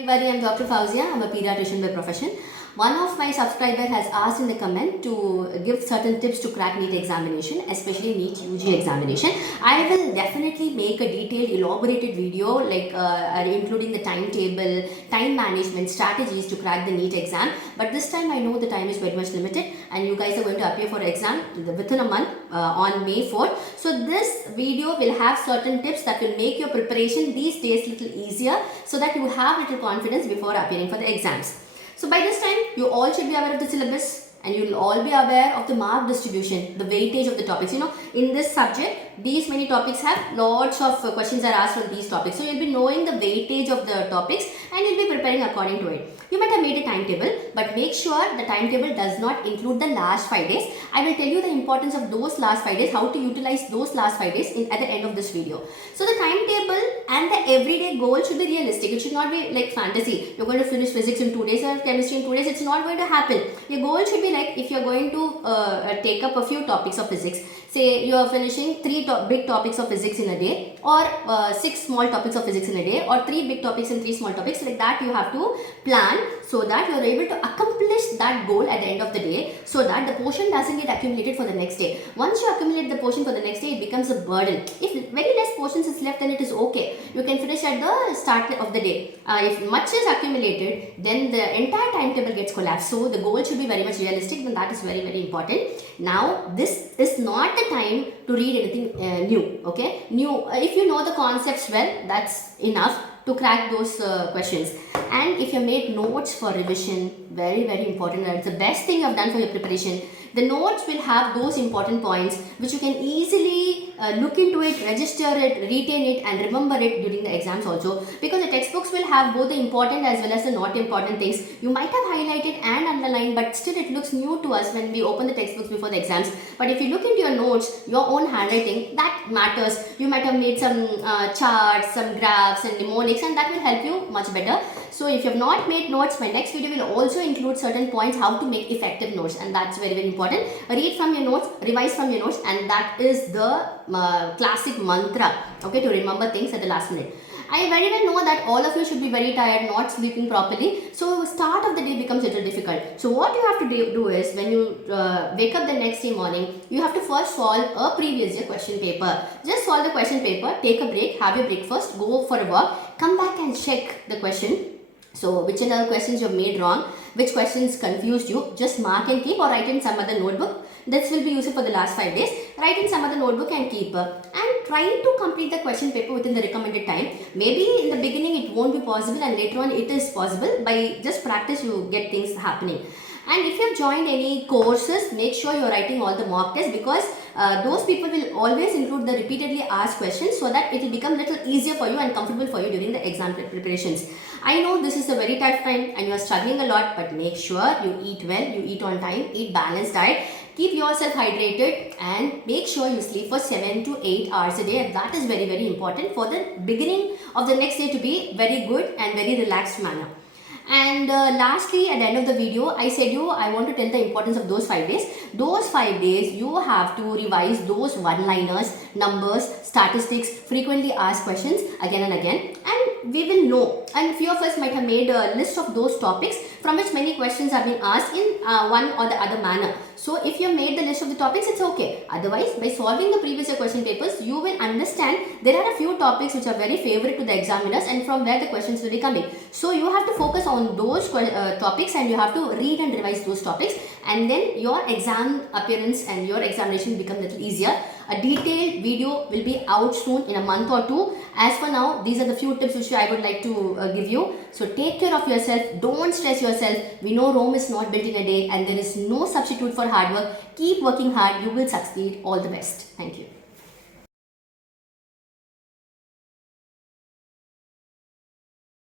Everybody, I'm Dr. Fauzia. I'm a pediatrician by profession. One of my subscriber has asked in the comment to give certain tips to crack NEET examination, especially NEET UG examination. I will definitely make a detailed, elaborated video like including the timetable, time management strategies to crack the NEET exam. But this time I know the time is very much limited, and you guys are going to appear for exam within a month on May 4th. So this video will have certain tips that will make your preparation these days little easier, so that you have little confidence before appearing for the exams. So by this time, you all should be aware of the syllabus, and you will all be aware of the mark distribution, the weightage of the topics. You know, in this subject, these many topics have lots of questions are asked from these topics. So you'll be knowing the weightage of the topics, and you'll be preparing according to it. You might have made a timetable, but make sure the timetable does not include the last 5 days. I will tell you the importance of those last 5 days, how to utilize those last 5 days at the end of this video. So the timetable and the everyday goal should be realistic. It should not be like fantasy. You're going to finish physics in 2 days or chemistry in 2 days. It's not going to happen. Your goal should be like, if you're going to take up a few topics of physics, say you are finishing 3 big topics of physics in a day, or 6 small topics of physics in a day, or 3 big topics and 3 small topics. Like that you have to plan, so that you are able to accomplish that goal at the end of the day, so that the portion doesn't get accumulated for the next day. Once you accumulate the portion for the next day, it becomes a burden. If very less portions is left, then it is okay. You can finish at the start of the day. If much is accumulated, then the entire timetable gets collapsed. So the goal should be very much realistic, then that is very, very important. Now, this is not the time to read anything new, okay? If you know the concepts well, that's enough to crack those questions. And if you made notes for revision, very, very important. That's the best thing you have done for your preparation. The notes will have those important points which you can easily look into it, register it, retain it, and remember it during the exams also. Because the textbooks will have both the important as well as the not important things. You might have highlighted and underlined, but still it looks new to us when we open the textbooks before the exams. But if you look into your notes, your own handwriting, that matters. You might have made some charts, some graphs and mnemonics, and that will help you much better. So if you have not made notes, my next video will also include certain points how to make effective notes, and that's very, very important. Read from your notes, revise from your notes, and that is the classic mantra, okay, to remember things at the last minute. I very well know that all of you should be very tired, not sleeping properly. So start of the day becomes a little difficult. So what you have to do is, when you wake up the next day morning, you have to first solve a previous year question paper. Just solve the question paper, take a break, have your breakfast, go for a walk, come back and check the question. So which are the questions you have made wrong, which questions confused you, just mark and keep, or write in some other notebook. This will be useful for the last 5 days. Write in some other notebook and keep. And try to complete the question paper within the recommended time. Maybe in the beginning it won't be possible, and later on it is possible. By just practice you get things happening. And if you have joined any courses, make sure you are writing all the mock tests, because those people will always include the repeatedly asked questions, so that it will become little easier for you and comfortable for you during the exam preparations. I know this is a very tough time and you are struggling a lot, but make sure you eat well, you eat on time, eat balanced diet, keep yourself hydrated, and make sure you sleep for 7 to 8 hours a day. And that is very, very important for the beginning of the next day to be very good and very relaxed manner. And lastly, at the end of the video, I said I want to tell the importance of those 5 days. Those 5 days, you have to revise those one-liners, numbers, statistics, frequently asked questions again and again. And we will know. And few of us might have made a list of those topics from which many questions have been asked in one or the other manner. So if you have made the list of the topics, it's okay. Otherwise, by solving the previous year question papers, you will understand there are a few topics which are very favorite to the examiners, and from where the questions will be coming. So you have to focus on those topics, and you have to read and revise those topics, and then your exam appearance and your examination will become a little easier. A detailed video will be out soon in a month or two. As for now, these are the few tips which I would like to give you. So take care of yourself. Don't stress yourself. We know Rome is not built in a day, and there is no substitute for hard work. Keep working hard. You will succeed. All the best. Thank you.